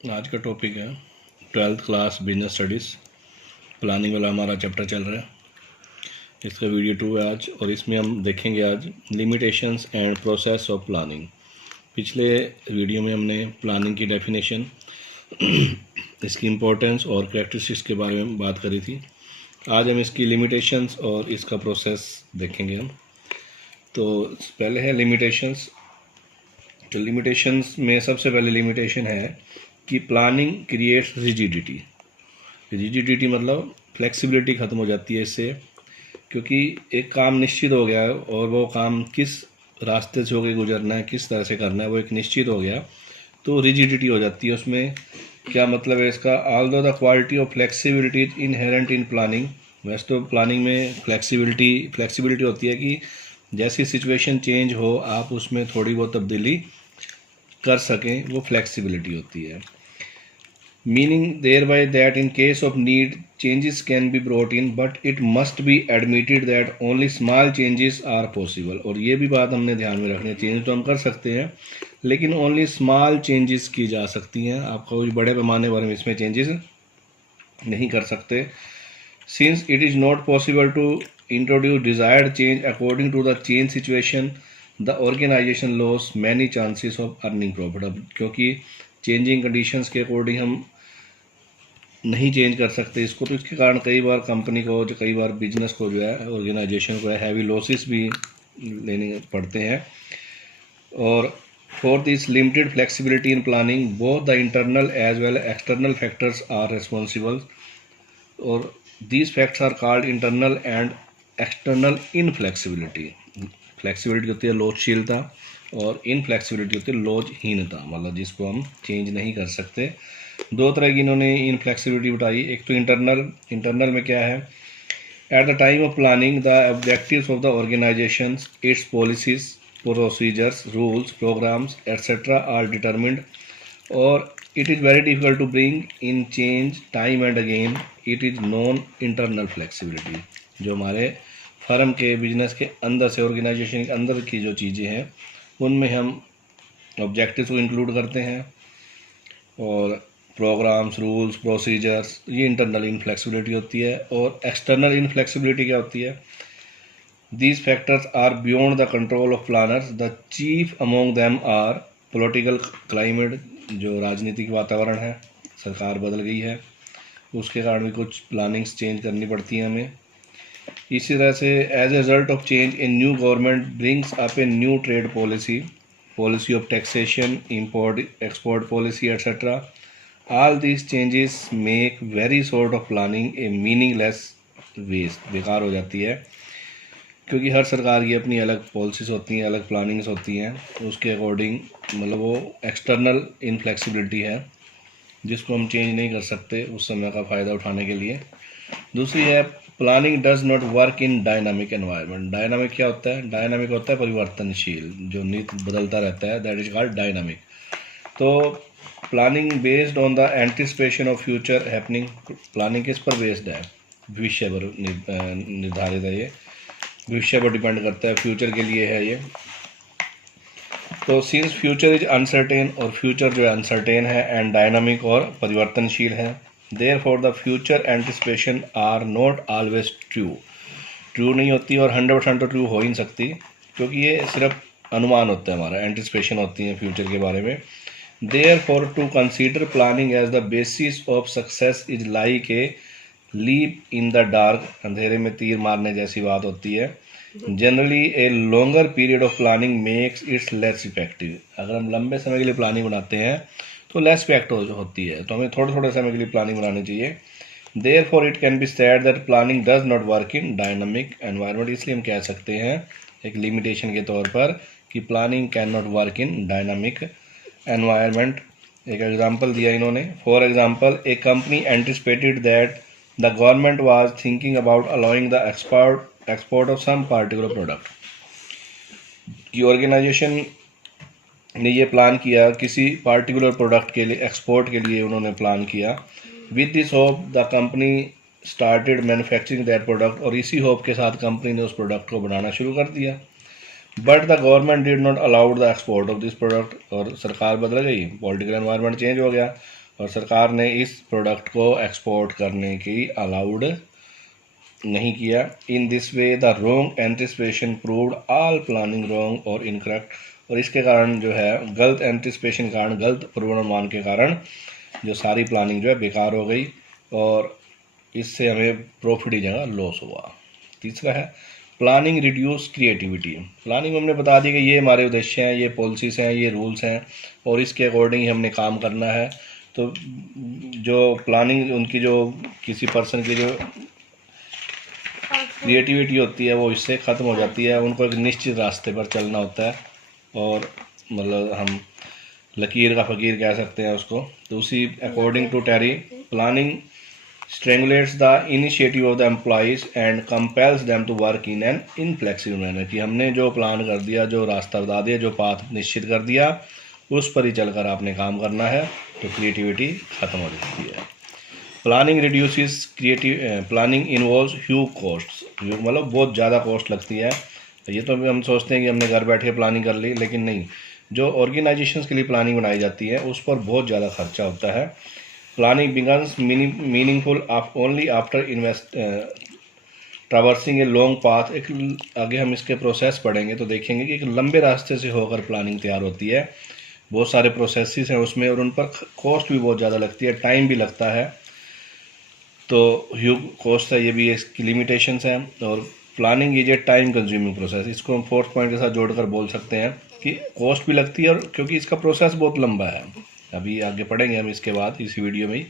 आज का टॉपिक है 12th class business studies. Planning वाला हमारा चैप्टर चल रहा है। इसका वीडियो 2 है आज, और इसमें हम देखेंगे आज limitations and process of planning. पिछले वीडियो में हमने प्लानिंग की डेफिनेशन, इसकी इम्पोर्टेंस और कैरेक्टरिस्टिक्स के बारे में बात करी थी। आज हम इसकी लिमिटेशंस और इसका प्रोसेस देखेंगे हम। तो पहले है लिमिटेशंस। तो लिमिटेशंस में सबसे पहले लिमिटेशन है कि प्लानिंग क्रिएट्स रिजिडिटी। रिजिडिटी मतलब फ्लेक्सिबिलिटी ख़त्म हो जाती है इससे, क्योंकि एक काम निश्चित हो गया है और वो काम किस रास्ते से होकर गुजरना है, किस तरह से करना है, वो एक निश्चित हो गया, तो रिजिडिटी हो जाती है उसमें। क्या मतलब है इसका? Although the quality of flexibility is inherent in planning. वैसे तो प्लानिंग में फ्लेक्सिबिलिटी होती है कि जैसी सिचुएशन चेंज हो आप उसमें थोड़ी बहुत तब्दीली कर सकें, वो फ्लेक्सिबिलिटी होती है। Meaning thereby that in case of need changes can be brought in, but it must be admitted that only small changes are possible. और ये भी बात हमने ध्यान में रखनी है, चेंज तो हम कर सकते हैं लेकिन ओनली स्मॉल चेंजेस की जा सकती हैं। आप कोई बड़े पैमाने पर इसमें चेंजेस नहीं कर सकते। Since it is not possible to introduce desired change according to the change situation, the organisation loss many chances of earning profit. अब क्योंकि चेंजिंग कंडीशंस के अकॉर्डिंग हम नहीं चेंज कर सकते इसको, तो इसके कारण कई बार कंपनी को, जो कई बार बिजनेस को जो है, ऑर्गेनाइजेशन को हैवी लॉसेस भी लेने पड़ते हैं। और for this limited flexibility in planning both the internal as well external factors are responsible, और these facts are called internal and external inflexibility. Flexibility होती है लोचशीलता, और इनफ्लेक्सिबिलिटी होती है लोचहीनता, मतलब जिसको हम चेंज नहीं कर सकते। दो तरह की इन्होंने इनफ्लेक्सिबिलिटी बताई। एक तो इंटरनल में क्या है? At the time of planning the objectives of the organisation, its policies, procedures, rules, programmes etcetera are determined, और it is very difficult to bring in change time and again. It is non internal flexibility. जो हमारे firm के business के अंदर से, organisation के अंदर की जो चीज़ें हैं उनमें हम ऑब्जेक्टिव्स को इंक्लूड करते हैं, और प्रोग्राम्स, रूल्स, प्रोसीजर्स, ये इंटरनल इनफ्लेक्सिबिलिटी होती है। और एक्सटर्नल इनफ्लेक्सिबिलिटी क्या होती है? These factors are beyond the control of planners, the chief among them are political climate. जो राजनीतिक वातावरण है, सरकार बदल गई है, उसके कारण भी कुछ प्लानिंग्स चेंज करनी पड़ती हैं हमें। इसी तरह से as a result of change in new government brings up a new trade policy of taxation, import export policy etcetera. All these changes make very sort of planning a meaningless waste, बेकार हो जाती है, क्योंकि हर सरकार की अपनी अलग policies होती हैं, अलग प्लानिंग्स होती हैं, उसके अकॉर्डिंग मतलब वो एक्सटर्नल इनफ्लेक्सिबिलिटी है जिसको हम चेंज नहीं कर सकते उस समय का फ़ायदा उठाने के लिए। दूसरी है planning does not work in dynamic environment. Dynamic क्या होता है? डायनामिक होता है परिवर्तनशील, जो नित्य बदलता रहता है, दैट इज कॉल्ड डायनामिक। तो planning based on the anticipation of future happening. Planning किस पर बेस्ड है? भविष्य पर निर्धारित है, ये भविष्य पर डिपेंड करता है, फ्यूचर के लिए है ये। तो सिंस फ्यूचर इज अनसर्टेन, और फ्यूचर जो है अनसर्टेन है, एंड डायनामिक और परिवर्तनशील है, therefore the future anticipation are not always true नहीं होती, और 100% तो ट्रू हो ही नहीं सकती, क्योंकि ये सिर्फ अनुमान होता है हमारा, एंटिसिपेशन होती है फ्यूचर के बारे में। Therefore to consider planning as the basis of success is like a leap in the dark. अंधेरे में तीर मारने जैसी बात होती है। Generally a longer period of planning makes its less effective. अगर हम लंबे समय के लिए प्लानिंग बनाते हैं तो लेस इफेक्ट होती है, तो हमें थोड़े थोड़े समय के लिए प्लानिंग बनानी चाहिए। Therefore it can be said that planning does not work in dynamic environment. इसलिए हम कह सकते हैं एक लिमिटेशन के तौर पर कि planning can not work in dynamic environment. एक एग्जाम्पल दिया इन्होंने। For example, a company anticipated that the government was thinking about allowing the export of some particular product. की ऑर्गेनाइजेशन ने ये प्लान किया किसी पार्टिकुलर प्रोडक्ट के लिए, एक्सपोर्ट के लिए उन्होंने प्लान किया। With this hope the company started manufacturing that product, और इसी होप के साथ कंपनी ने उस प्रोडक्ट को बनाना शुरू कर दिया। But the government did not allowed the export of this product, और सरकार बदल गई, पॉलिटिकल एनवायरनमेंट चेंज हो गया, और सरकार ने इस प्रोडक्ट को एक्सपोर्ट करने की अलाउड नहीं किया। इन this way the wrong anticipation proved all planning wrong और इनकरेक्ट, और इसके कारण जो है गलत एंटिसिपेशन के कारण, गलत पूर्वानुमान के कारण जो सारी प्लानिंग जो है बेकार हो गई और इससे हमें प्रॉफिट की जगह लॉस हुआ। तीसरा है प्लानिंग रिड्यूस क्रिएटिविटी। प्लानिंग हमने बता दी कि ये हमारे उद्देश्य हैं, ये पॉलिसीज़ हैं, ये रूल्स हैं और इसके अकॉर्डिंग ही हमने काम करना है। तो जो प्लानिंग उनकी जो किसी पर्सन की जो क्रिएटिविटी होती है वो इससे ख़त्म हो जाती है। उनको एक निश्चित रास्ते पर चलना होता है और मतलब हम लकीर का फ़कीर कह सकते हैं उसको। तो उसी according to Terry planning strangulates the initiative of the employees and compels them to work in an inflexible manner, कि हमने जो प्लान कर दिया, जो रास्ता बता दिया, जो पाथ निश्चित कर दिया, उस पर ही चलकर आपने काम करना है, तो क्रिएटिविटी ख़त्म हो जाती है। Planning reduces creative, planning involves huge costs, मतलब बहुत ज़्यादा कॉस्ट लगती है। ये तो अभी हम सोचते हैं कि हमने घर बैठे प्लानिंग कर ली, लेकिन नहीं, जो ऑर्गेनाइजेशंस के लिए प्लानिंग बनाई जाती है उस पर बहुत ज़्यादा खर्चा होता है। Planning begins meaningful only after traversing a long path. एक आगे हम इसके प्रोसेस पढ़ेंगे तो देखेंगे कि एक लंबे रास्ते से होकर प्लानिंग तैयार होती है। बहुत सारे प्रोसेसेस हैं उसमें और उन पर कॉस्ट भी बहुत ज़्यादा लगती है, टाइम भी लगता है। तो ह्यूज कॉस्ट है, ये भी इसकी लिमिटेशंस हैं। और planning is a time consuming process, इसको हम फोर्थ पॉइंट के साथ जोड़कर बोल सकते हैं कि कॉस्ट भी लगती है और क्योंकि इसका प्रोसेस बहुत लंबा है, अभी आगे पढ़ेंगे हम इसके बाद इसी वीडियो में ही।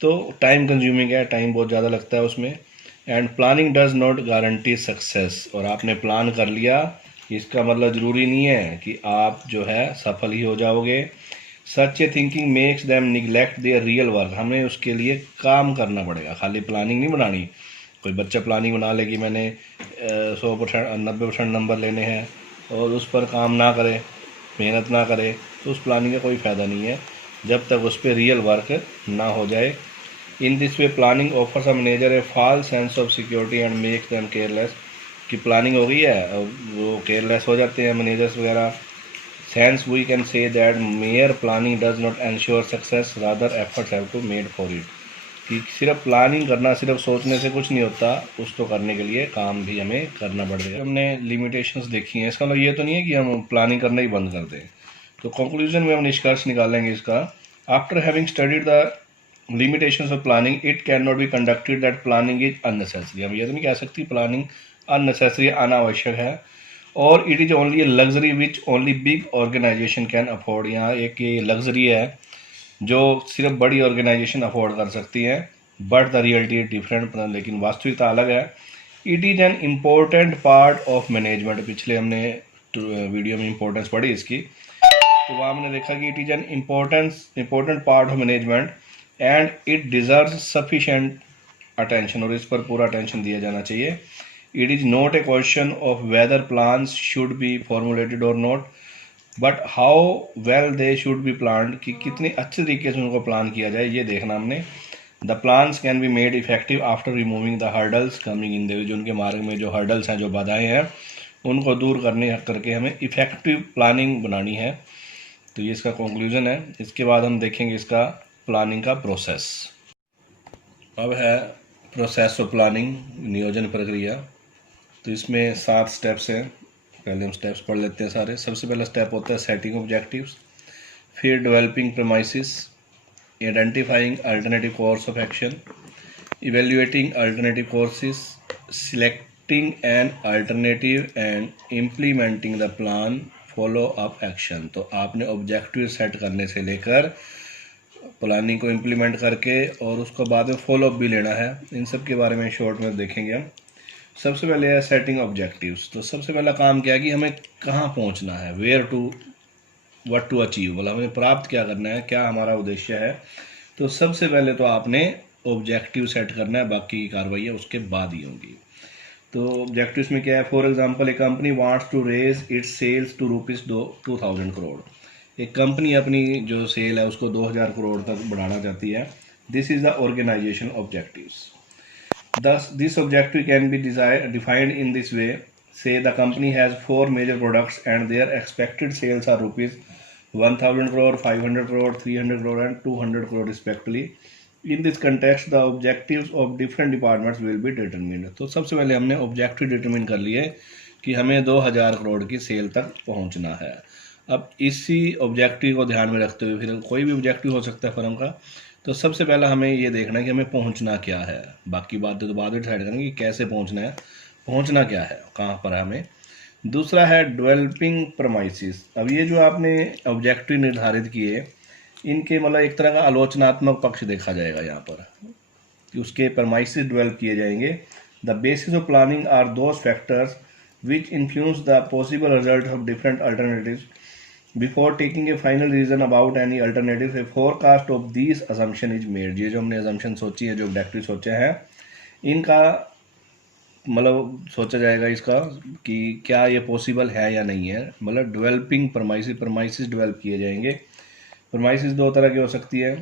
तो टाइम कंज्यूमिंग है, टाइम बहुत ज़्यादा लगता है उसमें। And planning does not guarantee success, और आपने प्लान कर लिया इसका मतलब ज़रूरी नहीं है कि आप जो है सफल ही हो जाओगे। Such a thinking makes them neglect their real work, हमें उसके लिए काम करना पड़ेगा, खाली प्लानिंग नहीं बनानी। कोई बच्चा प्लानिंग बना ले कि मैंने 100% 90% नंबर लेने हैं और उस पर काम ना करे, मेहनत ना करे, तो उस प्लानिंग का कोई फ़ायदा नहीं है जब तक उस पर रियल वर्क ना हो जाए। In this way planning offers a manager a false sense of security and makes them careless, कि प्लानिंग हो गई है और वो केयरलेस हो जाते हैं मैनेजर्स वगैरह। Since we can say that mere planning does not ensure success, rather efforts have to made for it, कि सिर्फ प्लानिंग करना, सिर्फ सोचने से कुछ नहीं होता, उसको करने के लिए काम भी हमें करना पड़ेगा। हमने लिमिटेशंस देखी हैं, इसका मतलब ये तो नहीं है कि हम प्लानिंग करना ही बंद कर दें। तो कंक्लूजन में हम निष्कर्ष निकालेंगे इसका। After having studied the limitations of planning it can not be conducted that planning is unnecessary, हम ये तो नहीं कह सकती प्लानिंग अननेसेसरी, अनावश्यक है। और it is only a luxury which only big organisation can afford, यहाँ एक ये लग्जरी है जो सिर्फ बड़ी ऑर्गेनाइजेशन अफोर्ड कर सकती है, but the reality is different, लेकिन वास्तविकता अलग है। It is an important part of management, पिछले हमने वीडियो में इम्पोर्टेंस पढ़ी इसकी, तो वहाँ हमने देखा कि it is an important part of management and it deserve sufficient attention, और इस पर पूरा अटेंशन दिया जाना चाहिए। It is not a question of whether plans should be formulated और not, but how well they should be plan, कि कितनी अच्छे तरीके से उनको प्लान किया जाए ये देखना हमने। The plans can be made effective after removing the hurdles coming in the way, जो उनके मार्ग में जो हर्डल्स हैं, जो बाधाएं हैं, उनको दूर करके हमें इफेक्टिव प्लानिंग बनानी है। तो ये इसका कंक्लूजन है। इसके बाद हम देखेंगे इसका प्लानिंग का प्रोसेस। अब है प्रोसेस ऑफ प्लानिंग, नियोजन प्रक्रिया। तो इसमें 7 स्टेप्स हैं, पहले हम स्टेप्स पढ़ लेते हैं सारे। सबसे पहला स्टेप होता है सेटिंग ऑब्जेक्टिव्स, फिर developing premises, identifying alternative course of action, evaluating alternative courses, selecting an alternative and implementing the plan, follow up action. तो आपने ऑब्जेक्टिव सेट करने से लेकर प्लानिंग को इम्प्लीमेंट करके और उसको बाद में फॉलो अप भी लेना है, इन सब के बारे में शॉर्ट में देखेंगे हम। सबसे पहले है सेटिंग ऑब्जेक्टिव्स। तो सबसे पहला काम क्या है कि हमें कहाँ पहुँचना है, where to, what to achieve, मतलब हमें प्राप्त क्या करना है, क्या हमारा उद्देश्य है। तो सबसे पहले तो आपने ऑब्जेक्टिव सेट करना है, बाकी की कार्रवाइयाँ उसके बाद ही होंगी। तो ऑब्जेक्टिव्स में क्या है, for example a company wants to raise its sales to ₹2000 crore, एक कंपनी अपनी जो सेल है उसको 2000 करोड़ तक बढ़ाना चाहती है। This is the organisation objectives. Thus, this objective can be defined in this way. Say the company has 4 major products and their expected sales are 1000 crore, 500 crore, 300 crore and 200 crore respectively. In this context the objectives of different departments will be determined. तो सबसे पहले हमने objective determine कर लिए कि हमें 2000 करोड़ की cell तक पहुंचना है। अब इसी ऑब्जेक्टिव को ध्यान में रखते हुए, फिर कोई भी ऑब्जेक्टिव हो सकता है फर्म का, तो सबसे पहला हमें ये देखना है कि हमें पहुंचना क्या है। बाकी बातें तो बाद में डिसाइड करेंगे कि कैसे पहुंचना है, पहुंचना क्या है, कहाँ पर है हमें। दूसरा है डेवलपिंग प्रमाइसिस। अब ये जो आपने ऑब्जेक्टिव निर्धारित किए, इनके मतलब एक तरह का आलोचनात्मक पक्ष देखा जाएगा यहाँ पर कि उसके प्रमाइसिस डेवलप किए जाएंगे। The basis of planning are those factors which influence the possible result of different alternatives before taking a final reason about any alternative a forecast of these assumption is made. ये जो हमने assumption सोची है, जो objective सोचे हैं, इनका मतलब सोचा जाएगा इसका कि क्या ये पॉसिबल है या नहीं है। मतलब डेवलपिंग प्रमाइसिस डेवलप किए जाएंगे। प्रमाइसिस दो तरह की हो सकती है।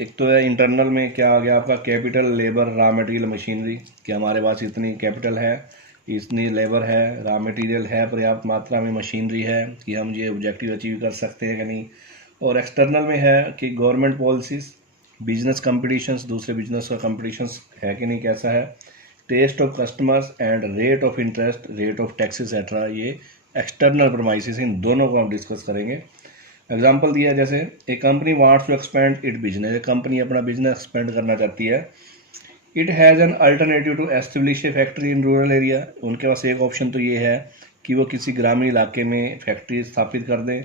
एक तो है इंटरनल में, क्या आ गया आपका capital, labour, raw material, machinery, कि हमारे पास इतनी कैपिटल है, इतनी लेबर है, रॉ मटेरियल है, पर्याप्त मात्रा में मशीनरी है कि हम ये ऑब्जेक्टिव अचीव कर सकते हैं कि नहीं। और एक्सटर्नल में है कि गवर्नमेंट पॉलिसीज, बिजनेस कंपटीशंस, दूसरे बिजनेस का कंपटीशंस है कि नहीं, कैसा है, test of customers and rate of interest, rate of tax etcetera. ये एक्सटर्नल प्रमाइसिस, इन दोनों को हम डिस्कस करेंगे। एग्जाम्पल दिया जैसे एक company wants to expand it business, एक कंपनी अपना बिजनेस एक्सपेंड करना चाहती है। It has an alternative to establish a factory in rural area. उनके पास एक ऑप्शन तो ये है कि वो किसी ग्रामीण इलाके में फैक्ट्री स्थापित कर दें।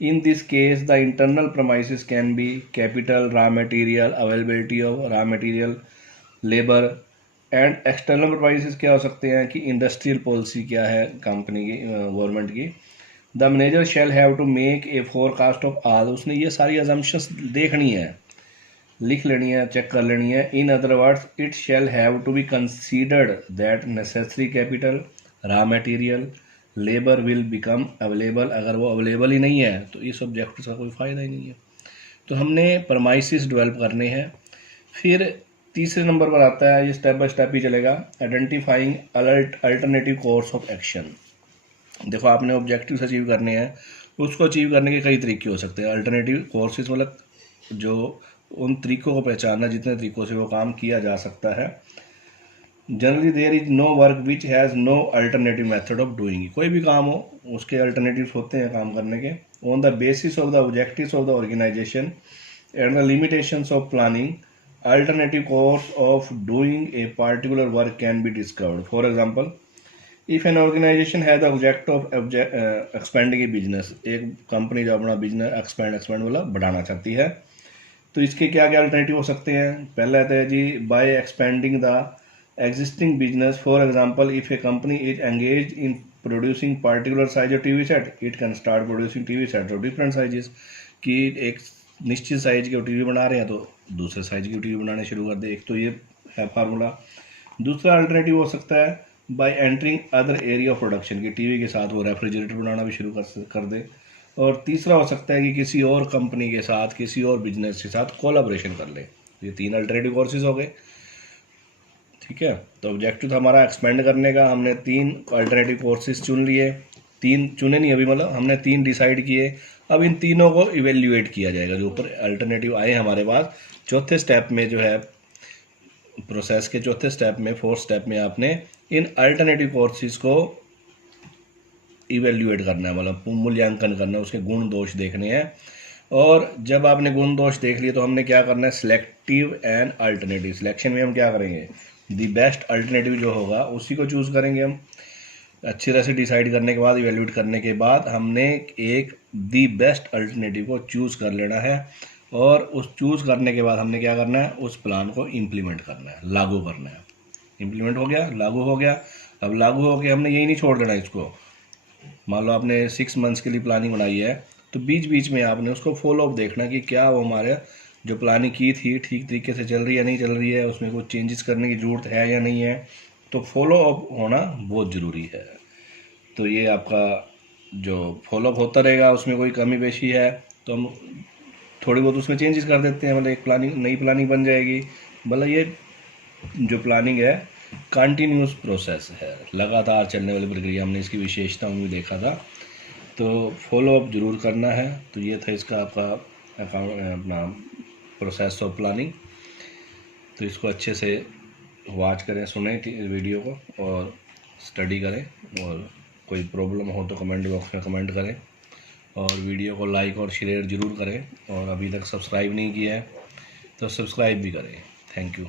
In this case the internal premises can be capital, raw material, availability of raw material, labour. And external premises क्या हो सकते हैं कि इंडस्ट्रियल पॉलिसी क्या है कंपनी की, गवर्नमेंट की। The manager shall have to make a forecast of all. उसने ये सारी अजम्पशंस देखनी है, लिख लेनी है, चेक कर लेनी है। In other words it shall have to be considered that necessary capital, raw material, labour will become available. अगर वो अवेलेबल ही नहीं है तो इस ऑब्जेक्टिव का कोई फ़ायदा ही नहीं है। तो हमने प्रमाइसिस डेवलप करने हैं। फिर तीसरे नंबर पर आता है, ये स्टेप बाय स्टेप ही चलेगा, identifying alternative course of action. देखो आपने ऑब्जेक्टिव्स अचीव करने हैं, उसको अचीव करने के कई तरीके हो सकते हैं। अल्टरनेटिव कोर्सेज मतलब जो उन तरीकों को पहचानना जितने तरीकों से वो काम किया जा सकता है। Generally there is no work which has no alternative method of doing. कोई भी काम हो उसके अल्टरनेटिव्स होते हैं काम करने के। On the basis of the objectives of the organisation and the limitations of planning, alternative course of doing a particular work can be discovered. For example, if an organization has the object of expanding a business, एक company जो अपना business expand वाला बढ़ाना चाहती है, तो इसके क्या क्या अल्टरनेटिव हो सकते हैं। पहला आता है जी, by expanding the existing business. For example, if a company is engage in producing particular size of TV set, it can start producing TV set of different sizes. कि एक निश्चित साइज की टीवी बना रहे हैं तो दूसरे साइज की टीवी बनाने शुरू कर दे। एक तो ये है फार्मूला। दूसरा अल्टरनेटिव हो सकता है bye entering other area of production, की टीवी के साथ वो रेफ्रिजरेटर बनाना भी शुरू कर दे। और तीसरा हो सकता है कि किसी और कंपनी के साथ, किसी और बिजनेस के साथ कोलैबोरेशन कर ले। ये तीन अल्टरनेटिव कोर्सेज हो गए, ठीक है। तो ऑब्जेक्टिव था हमारा एक्सपेंड करने का, हमने 3 अल्टरनेटिव कोर्सेज चुन लिए। 3 चुने नहीं अभी, मतलब हमने 3 डिसाइड किए। अब इन तीनों को इवेल्युएट किया जाएगा, जो ऊपर अल्टरनेटिव आए हमारे पास। चौथे स्टेप में जो है, प्रोसेस के चौथे स्टेप में, 4th स्टेप में आपने इन अल्टरनेटिव कोर्सेज को इवेल्युएट करना है, मतलब मूल्यांकन करना है, उसके गुण दोष देखने हैं। और जब आपने गुण दोष देख लिए तो हमने क्या करना है, सिलेक्टिव एंड अल्टरनेटिव। सिलेक्शन में हम क्या करेंगे, दी बेस्ट अल्टरनेटिव जो होगा उसी को चूज़ करेंगे हम। अच्छी तरह से डिसाइड करने के बाद, इवेल्यूएट करने के बाद, हमने एक दी बेस्ट अल्टरनेटिव को चूज़ कर लेना है। और उस चूज़ करने के बाद हमने क्या करना है, उस प्लान को इम्प्लीमेंट करना है, लागू करना है। इम्प्लीमेंट हो गया, लागू हो गया। अब लागू हो गया, हमने यही नहीं छोड़ देना इसको। मान लो आपने 6 मंथ्स के लिए प्लानिंग बनाई है, तो बीच बीच में आपने उसको फॉलो अप देखना कि क्या वो हमारे जो प्लानिंग की थी ठीक तरीके से चल रही है, नहीं चल रही है, उसमें कुछ चेंजेस करने की ज़रूरत है या नहीं है। तो फॉलो अप होना बहुत ज़रूरी है। तो ये आपका जो फॉलोअप होता रहेगा, उसमें कोई कमी पेशी है तो हम थोड़ी बहुत उसमें चेंजेस कर देते हैं, मतलब एक प्लानिंग, नई प्लानिंग बन जाएगी। मतलब ये जो प्लानिंग है कंटिन्यूस प्रोसेस है, लगातार चलने वाली प्रक्रिया। हमने इसकी विशेषताओं में देखा था। तो फॉलो अप ज़रूर करना है। तो ये था इसका आपका अपना प्रोसेस ऑफ प्लानिंग। तो इसको अच्छे से वॉच करें, सुने वीडियो को और स्टडी करें, और कोई प्रॉब्लम हो तो कमेंट बॉक्स में कमेंट करें, और वीडियो को लाइक और शेयर ज़रूर करें, और अभी तक सब्सक्राइब नहीं किया है तो सब्सक्राइब भी करें। Thank you.